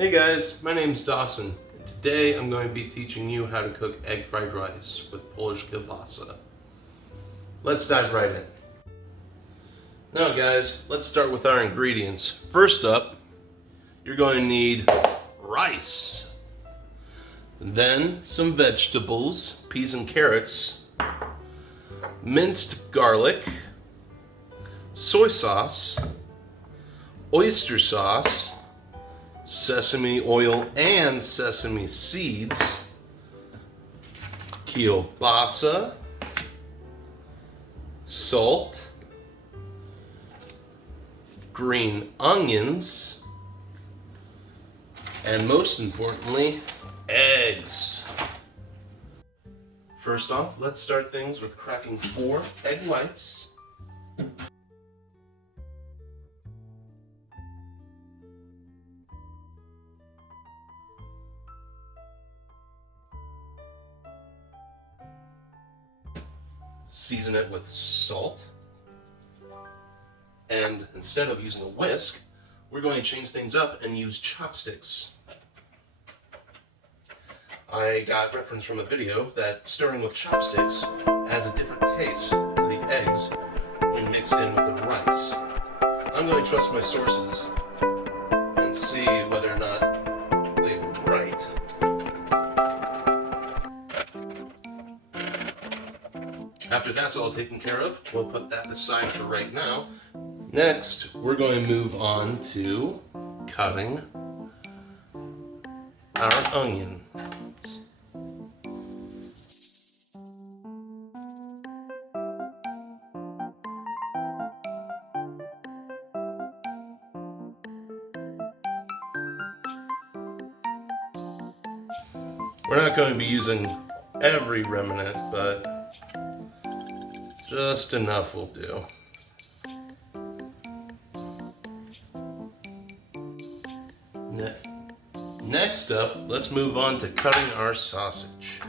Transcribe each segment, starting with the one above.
Hey guys, my name's Dawson, and today I'm going to be teaching you how to cook egg fried rice with Polish kielbasa. Let's dive right in. Now guys, let's start with our ingredients. First up, you're going to need rice, then some vegetables, peas and carrots, minced garlic, soy sauce, oyster sauce, sesame oil and sesame seeds, kielbasa, salt, green onions, and most importantly, eggs. First off, let's start things with cracking 4 egg whites. Season it with salt, and instead of using a whisk, we're going to change things up and use chopsticks. I got reference from a video that stirring with chopsticks adds a different taste to the eggs when mixed in with the rice. I'm going to trust my sources and see whether or not they were right. After that's all taken care of, we'll put that aside for right now. Next, we're going to move on to cutting our onion. We're not going to be using every remnant, but just enough will do. Next up, let's move on to cutting our sausage.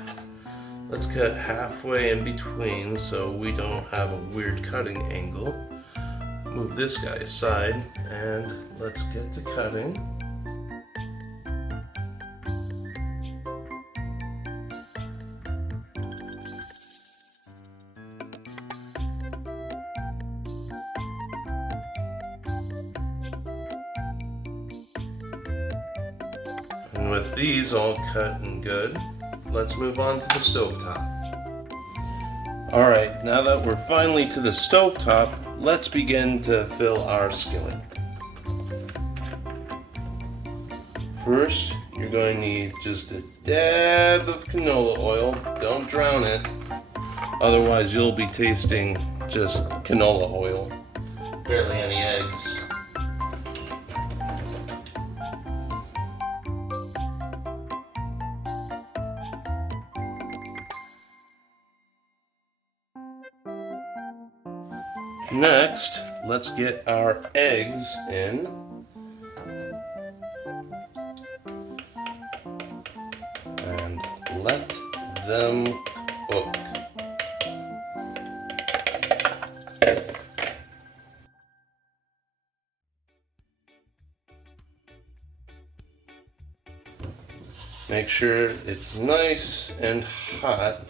Let's cut halfway in between so we don't have a weird cutting angle. Move this guy aside and let's get to cutting. And with these all cut and good, let's move on to the stovetop. Alright, now that we're finally to the stovetop, let's begin to fill our skillet. First, you're going to need just a dab of canola oil. Don't drown it, otherwise you'll be tasting just canola oil. Barely any eggs. Next, let's get our eggs in. And let them cook. Make sure it's nice and hot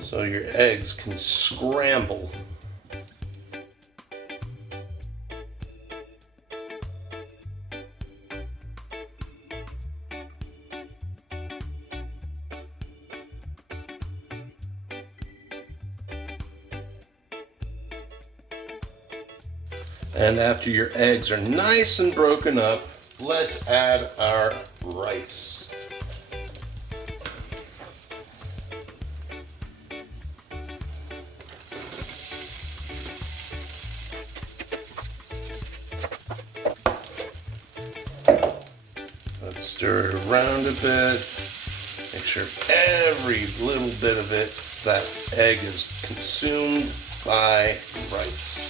so your eggs can scramble. And after your eggs are nice and broken up, let's add our rice. Let's stir it around a bit. Make sure every little bit of it, that egg is consumed by rice.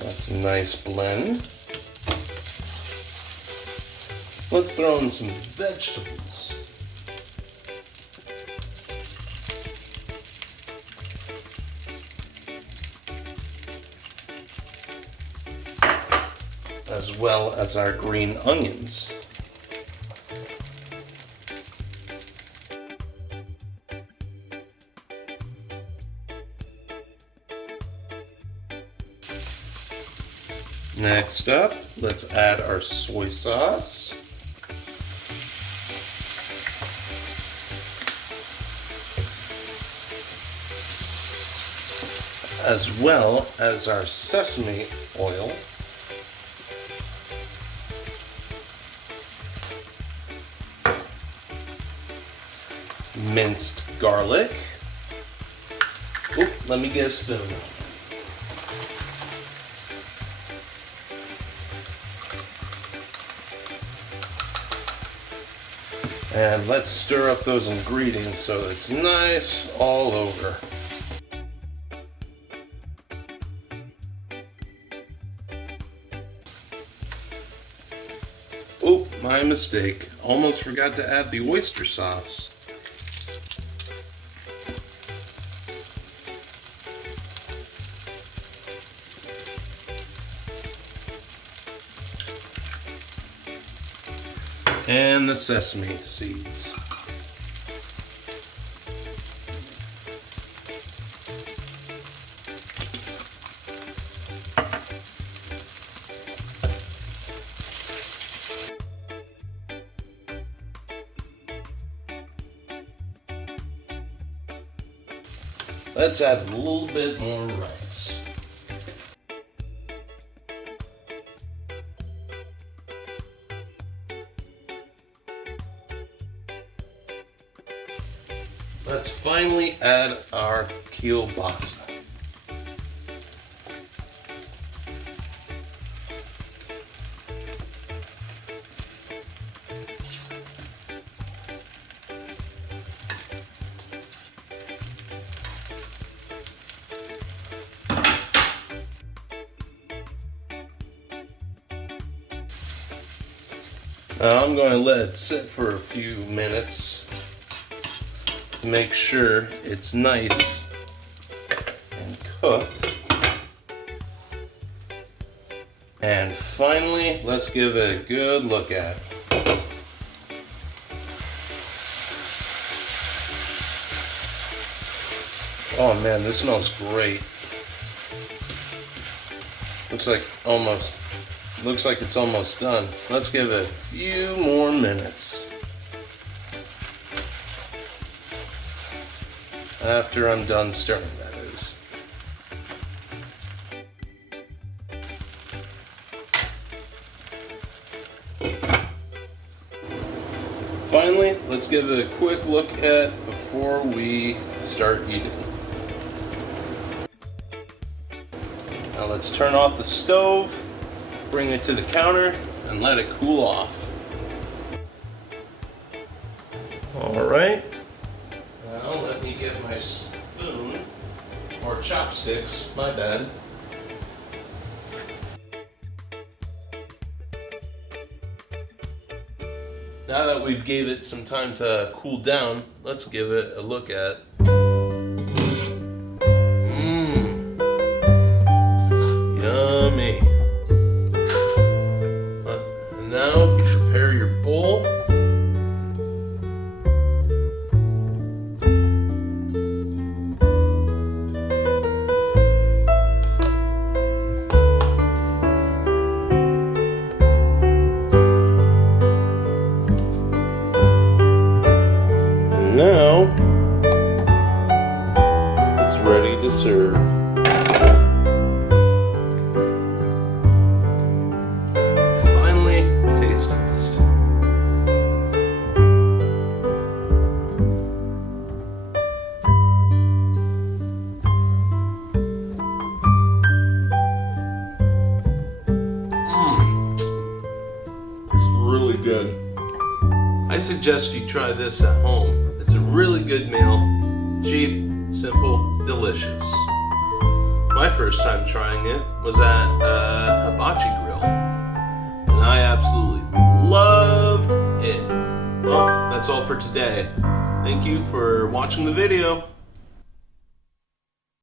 That's a nice blend. Let's throw in some vegetables. as well as our green onions. Next up, let's add our soy sauce. As well as our sesame oil. Minced garlic. Oop, let me get a spoon. And let's stir up those ingredients so it's nice all over. Oh, my mistake. Almost forgot to add the oyster sauce. And the sesame seeds. Let's add a little bit more rice. Let's finally add our kielbasa. Now I'm going to let it sit for a few minutes. Make sure it's nice and cooked. And finally, let's give it a good look at. Oh man, this smells great. Looks like it's almost done. Let's give it a few more minutes. After I'm done stirring, that is. Finally, let's give it a quick look at before we start eating. Now let's turn off the stove, bring it to the counter, and let it cool off. All right. Now let me get my spoon, or chopsticks, my bad. Now that we've gave it some time to cool down, let's give it a look at. Yummy. Now prepare your bowl. Now, it's ready to serve. Finally, taste test. It's really good. I suggest you try this at home. It's a really good meal, cheap, simple, delicious. My first time trying it was at a hibachi grill, and I absolutely loved it. Well, that's all for today. Thank you for watching the video.